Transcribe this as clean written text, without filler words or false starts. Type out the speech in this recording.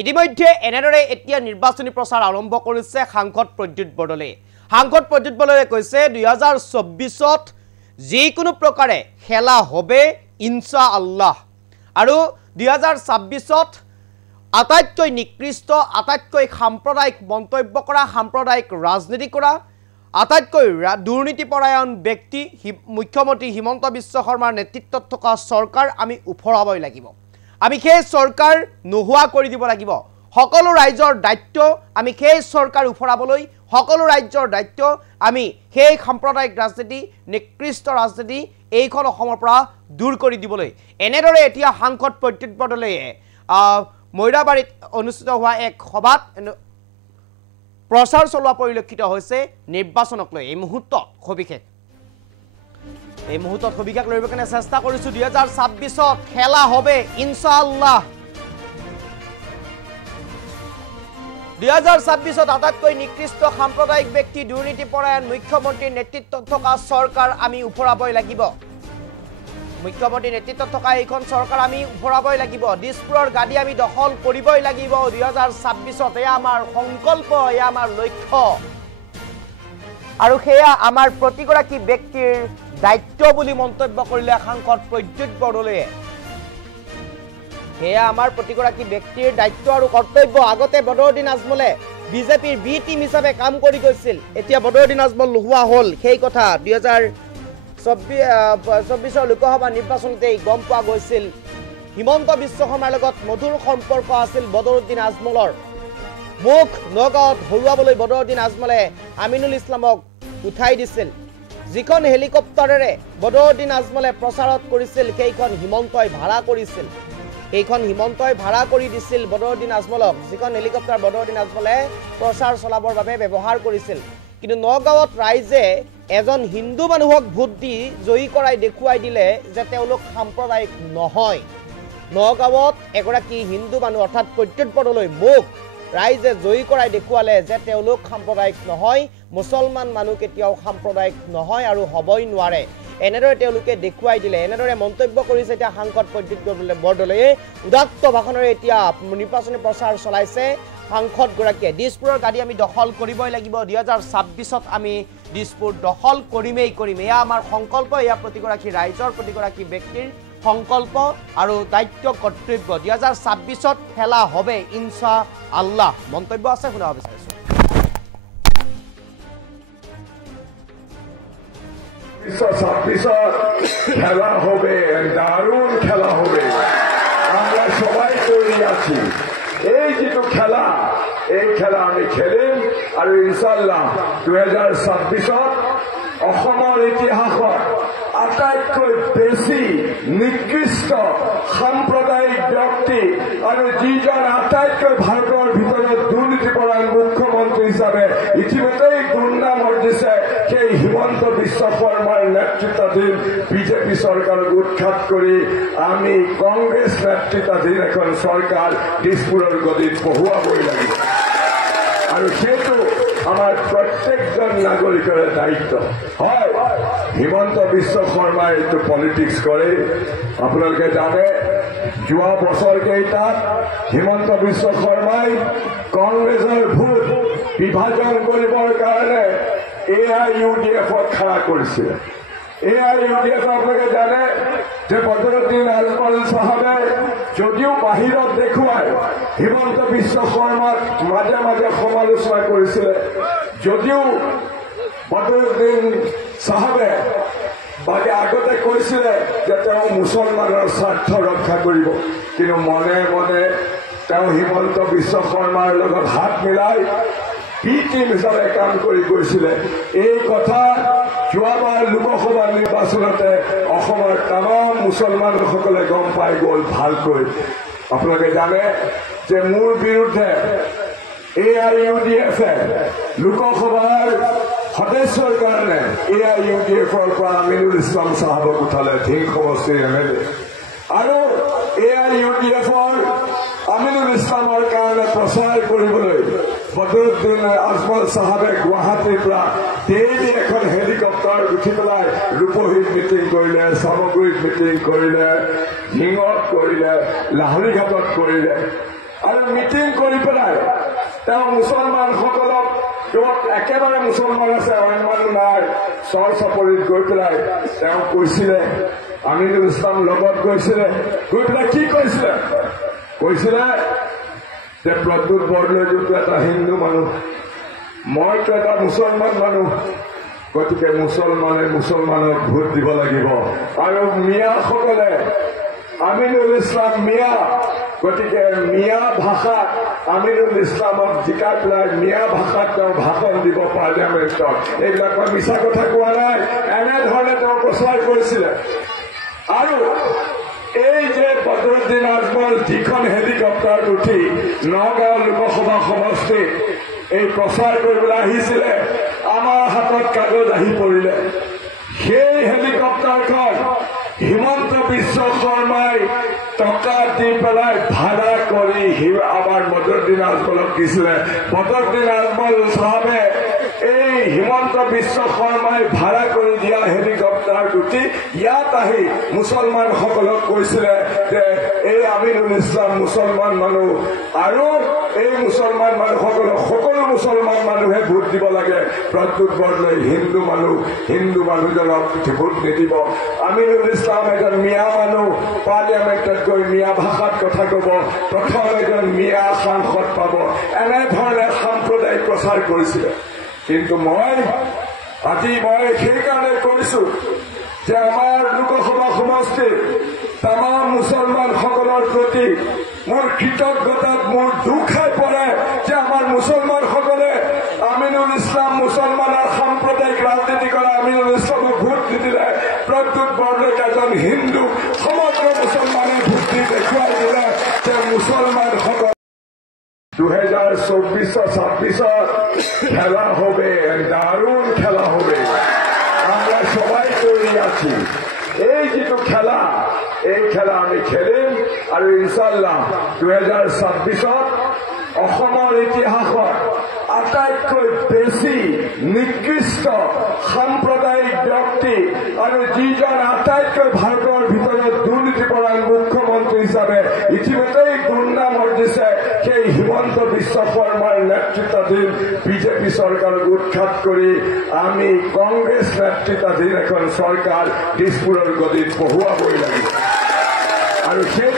ইতিমধ্যে এনেদৰে এতিয়া নিৰ্বাচনী প্ৰচাৰ আৰম্ভ কৰিছে সাংসদ প্ৰদ্যুৎ বৰদলৈয়ে। সাংসদ প্ৰদ্যুৎ বৰদলৈয়ে কৈছে 2024ত যিকোনো প্ৰকাৰে খেলা হবে ইনশাআল্লাহ আৰু 2026ত আটাইতকৈ নিকৃষ্ট আটাইতকৈ সাম্প্ৰদায়িক মন্তব্য কৰা সাম্প্ৰদায়িক ৰাজনীতি কৰা আটাইতকৈ দুৰ্নীতিপৰায়ণ ব্যক্তি মুখ্যমন্ত্ৰী হিমন্ত বিশ্ব শৰ্মাৰ নেতৃত্বত থকা চৰকাৰ আমি উফৰাবই লাগিব। আমি সেই চৰকাৰ নোহোৱা কৰি দিব লাগিব। সকলো ৰাইজৰ দায়িত্ব আমি সেই চৰকাৰ উফৰাবলৈ সকলো ৰাজ্যৰ দায়িত্ব আমি সেই সাম্প্ৰদায়িক ৰাজনীতি নিকৃষ্ট ৰাজনীতি এইখন অসমৰ পৰা দূৰ কৰি দিবলৈ এনেদৰে এতিয়া সাংসদ প্ৰদ্যুৎ বৰদলৈয়ে মৈৰাবাৰীত অনুষ্ঠিত হোৱা এক সভাত প্ৰচাৰ চলোৱা পৰিলক্ষিত হৈছে নিৰ্বাচনক লৈ। এই মুহূৰ্তত সবিশেষ লৰিব কাৰণে চেষ্টা কৰিছো। 2026ত খেলা হবে ইনশাআল্লাহ। 2026ত আটাইতকৈ নিকৃষ্ট সাম্প্ৰদায়িক ব্যক্তি দুৰ্নীতিপৰায়ণ মুখ্যমন্ত্ৰীৰ নেতৃত্বত থকা চৰকাৰ আমি উফৰাবই লাগিব। মুখ্যমন্ত্ৰীৰ নেতৃত্বত থকা এইখন চৰকাৰ আমি উফৰাবই লাগিব। দিছপুৰৰ গাদী আমি দখল কৰিবই লাগিব 2026ত। এয়া আমাৰ সংকল্প, এয়া আমাৰ লক্ষ্য আৰু সেয়া আমাৰ প্ৰতিগৰাকী ব্যক্তিৰ দায়িত্ব বুলি মন্তব্য কৰিলে সাংসদ প্ৰদ্যুৎ বৰদলৈয়ে। সেয়া আমাৰ প্ৰতিগৰাকী ব্যক্তিৰ দায়িত্ব আৰু কৰ্তব্য। আগতে বদৰুদ্দিন আজমলে বিজেপিৰ বি টিম হিচাপে কাম কৰি গৈছিল, এতিয়া বদৰুদ্দিন আজমল নোহোৱা হ'ল। সেই কথা 2024 লোকসভা নিৰ্বাচনতেই গম পোৱা গৈছিল। হিমন্ত বিশ্ব শৰ্মাৰ লগত মধুৰ সম্পৰ্ক আছিল বদৰুদ্দিন আজমলৰ। মুখ নগাঁৱত হৰুৱাবলৈ বদৰুদ্দিন আজমলে আমিনুল ইছলামক উঠাই দিছিল। যিখন হেলিকপ্টাৰেৰে বদৰুদ্দিন আজমলে প্ৰচাৰত কৰিছিল সেইখন হিমন্তই ভাড়া কৰিছিল। এইখন হিমন্তই ভাড়া কৰি দিছিল বদৰুদ্দিন আজমলক, যিখন হেলিকপ্টাৰ বদৰুদ্দিন আজমলে প্ৰচাৰ চলাবৰ বাবে ব্যৱহাৰ কৰিছিল। কিন্তু নগাঁৱত ৰাইজে এজন হিন্দু মানুহক ভোট দি জয়ী কৰাই দেখুৱাই দিলে যে তেওঁলোক সাম্প্ৰদায়িক নহয়। নগাঁৱত এগৰাকী হিন্দু মানুহ অৰ্থাৎ প্ৰদ্যুৎ বৰদলৈ মুখ ৰাইজে জয়ী কৰাই দেখুৱালে যে তেওঁলোক সাম্প্ৰদায়িক নহয়, মুছলমান মানুহ কেতিয়াও সাম্প্ৰদায়িক নহয় আৰু হ'বই নোৱাৰে। এনেদৰে তেওঁলোকে দেখুৱাই দিলে। এনেদৰে মন্তব্য কৰিছে এতিয়া সাংসদ প্ৰদ্যুৎ বৰদলৈয়ে। উদাত্ত ভাষণেৰে এতিয়া নিৰ্বাচনী প্ৰচাৰ চলাইছে সাংসদগৰাকীয়ে। দিছপুৰৰ গাদী আমি দখল কৰিবই লাগিব। 2026ত আমি দিছপুৰ দখল কৰিমেই কৰিম। এয়া আমাৰ সংকল্প, এয়া প্ৰতিগৰাকী ৰাইজৰ প্ৰতিগৰাকী ব্যক্তিৰ সংকল্প আৰু দায়িত্ব কৰ্তব্য। 2026ত খেলা হবে ইনশাআল্লাহ। মন্তব্য আছে, শুনাব বিচাৰিছো। খেলা হবে, দাৰুণ খেলা হবে। আমৰা সবাই তৈৰি আছি। এই যেটো খেলা, এই খেলা আমি খেলিম আৰু ইনশাআল্লাহ 2026ত অসমৰ ইতিহাসত আটাইতকৈ বেছি নিকৃষ্ট সাম্প্ৰদায়িক ব্যক্তি আৰু যিজন আটাইতকৈ ভাৰতৰ ভিতৰত দুৰ্নীতিপৰায়ণ মুখ্যমন্ত্ৰী হিচাপে ইতিমধ্যেই দুৰ্নাম অৰ্জিছে সেই হিমন্ত বিশ্ব শৰ্মাৰ নেতৃত্বাধীন বিজেপি চৰকাৰক উৎখাত কৰি আমি কংগ্ৰেছ নেতৃত্বাধীন এখন চৰকাৰ দিছপুৰৰ গদিত বহুৱাবই লাগিব। আৰু সেইটো আমাৰ প্ৰত্যেকজন নাগৰিকৰে দায়িত্ব। হয়, হিমন্ত বিশ্ব শৰ্মাই এইটো পলিটিক্স কৰে। আপোনালোকে জানে যোৱা বছৰ কেইটাত হিমন্ত বিশ্ব শৰ্মাই কংগ্ৰেছৰ ভোট বিভাজন কৰিবৰ কাৰণে AIUDF-ক খাৰা কৰিছিল। AIUDF আপোনালোকে জানে যে বদৰুদ্দিন আজমল চাহাবে যদিও বাহিৰত দেখুৱাই হিমন্ত বিশ্ব শৰ্মাক মাজে মাজে সমালোচনা কৰিছিলে, যদিও বদৰুদ্দিন চাহাবে আগতে কৈছিলে যে তেওঁ মুছলমানৰ স্বাৰ্থ ৰক্ষা কৰিব, কিন্তু মনে মনে তেওঁ হিমন্ত বিশ্ব শৰ্মাৰ লগত হাত মিলাই বি টিম হিচাপে কাম কৰি গৈছিলে। এই কথা যোৱাবাৰ লোকসভা নিৰ্বাচনতে অসমৰ তামাম মুছলমানসকলে গম পাই গ'ল ভালকৈ। আপোনালোকে জানে যে মোৰ বিৰুদ্ধে AIUDF-এ লোকসভাৰ সদস্যৰ কাৰণে AIUDF-ৰ পৰা আমিনুল ইছলাম চাহাবক উঠালে, ধিং সমষ্টিৰ MLA। আৰু AIUDF-ৰ আমিনুল ইছলামৰ কাৰণে প্ৰচাৰ কৰিবলৈ বদৰুদ্দিন আজমল চাহাবে গুৱাহাটীৰ পৰা ডেইলি এখন হেলিকপ্টাৰ উঠি পেলাই ৰূপহীত মিটিং কৰিলে, চামগুৰিত মিটিং কৰিলে, ঢিঙত কৰিলে, লাহৰীঘাটত কৰিলে। আৰু মিটিং তেওঁ মুছলমানসকলক য'ত একেবাৰে মুছলমান আছে অইন মানুহ নাই চৰ চাপৰিত গৈ পেলাই তেওঁ কৈছিলে, আমিনুল ইছলাম লগত গৈছিলে, গৈ পেলাই কি কৈছিলে যে প্ৰদ্যুৎ বৰদলৈতো এটা হিন্দু মানুহ, মইতো এটা মুছলমান মানুহ, গতিকে মুছলমানক ভোট দিব লাগিব। আৰু মিয়াসকলে আমিনুল ইছলাম মিয়া, গতিকে মিয়া ভাষাত আমিনুল ইছলামক জিকাই পেলাই মিয়া ভাষাত তেওঁ ভাষণ দিব পাৰ্লিয়ামেণ্টত। এইবিলাক মই মিছা কথা কোৱা নাই, এনেধৰণে তেওঁ প্ৰচাৰ কৰিছিলে। আৰু এই যে বদৰুদ্দিন আজমল যিখন হেলিকপ্টাৰত উঠি নগাঁও লোকসভা সমষ্টিত এই প্ৰচাৰ কৰিবলৈ আহিছিলে, আমাৰ হাতত কাগজ আহি পৰিলে। সেই হেলিকপ্টাৰখন হিমন্ত বিশ্ব শৰ্মাই টকা দি পেলাই ভাড়া কৰি আমাৰ বদৰুদ্দিন আজমলক দিছিলে। বদৰুদ্দিন আজমল চাহাবে এই হিমন্ত বিশ্ব শৰ্মাই ভাড়া কৰি দিয়া হেলিকপ্টাৰত উঠি ইয়াত আহি মুছলমানসকলক কৈছিলে যে এই আমিনুল ইছলাম মুছলমান মানুহ, আৰু এই মুছলমান মানুহসকলক সকলো মুছলমান মানুহে ভোট দিব লাগে, প্ৰদ্যুৎ বৰদলৈ হিন্দু মানুহজনক ভোট নিদিব। আমিনুল ইছলাম এজন মিয়া মানুহ, পাৰ্লিয়ামেণ্টত গৈ মিয়া ভাষাত কথা কব, প্ৰথম এজন মিয়া সাংসদ পাব, এনেধৰণে সাম্প্ৰদায়িক প্ৰচাৰ কৰিছিলে। কিন্তু মই সেইকাৰণে কৈছো যে আমাৰ লোকসভা সমষ্টিৰ তামাম মুছলমানসকলৰ প্ৰতি মোৰ কৃতজ্ঞতাত মোৰ দুখ খাই পৰে যে আমাৰ মুছলমানসকলে আমিনুল ইছলাম মুছলমানৰ সাম্প্ৰদায়িক ৰাজনীতি কৰা আমিনুল ইছলামক ভোট নিদিলে, প্ৰদ্যুৎ বৰদলৈক এজন হিন্দু সমগ্ৰ মুছলমানে ভোট দি দেখুৱাই দিলে যে মুছলমানসকল 2024-26 খেলা হবে, দারুণ খেলা হবে। আমরা সবাই তৈরি আছি। এই যেটো খেলা, এই খেলা আমি খেলিম, আর ইনশাল্লাহ 2026 অসমৰ ইতিহাসত আটাইতকৈ বেছি নিকৃষ্ট সাম্প্ৰদায়িক ব্যক্তি আৰু যিজন আটাইতকৈ ভাৰতৰ ভিতৰত দুৰ্নীতিপৰায়ণ মুখ্যমন্ত্ৰী হিচাপে ইতিমধ্যেই দুৰ্নাম অৰ্জিছে, সেই হিমন্ত বিশ্ব শৰ্মাৰ নেতৃত্বাধীন বিজেপি চৰকাৰক উৎখাত কৰি আমি কংগ্ৰেছ নেতৃত্বাধীন এখন চৰকাৰ দিছপুৰৰ গদিত বহুৱাবই লাগিব। আৰু সেই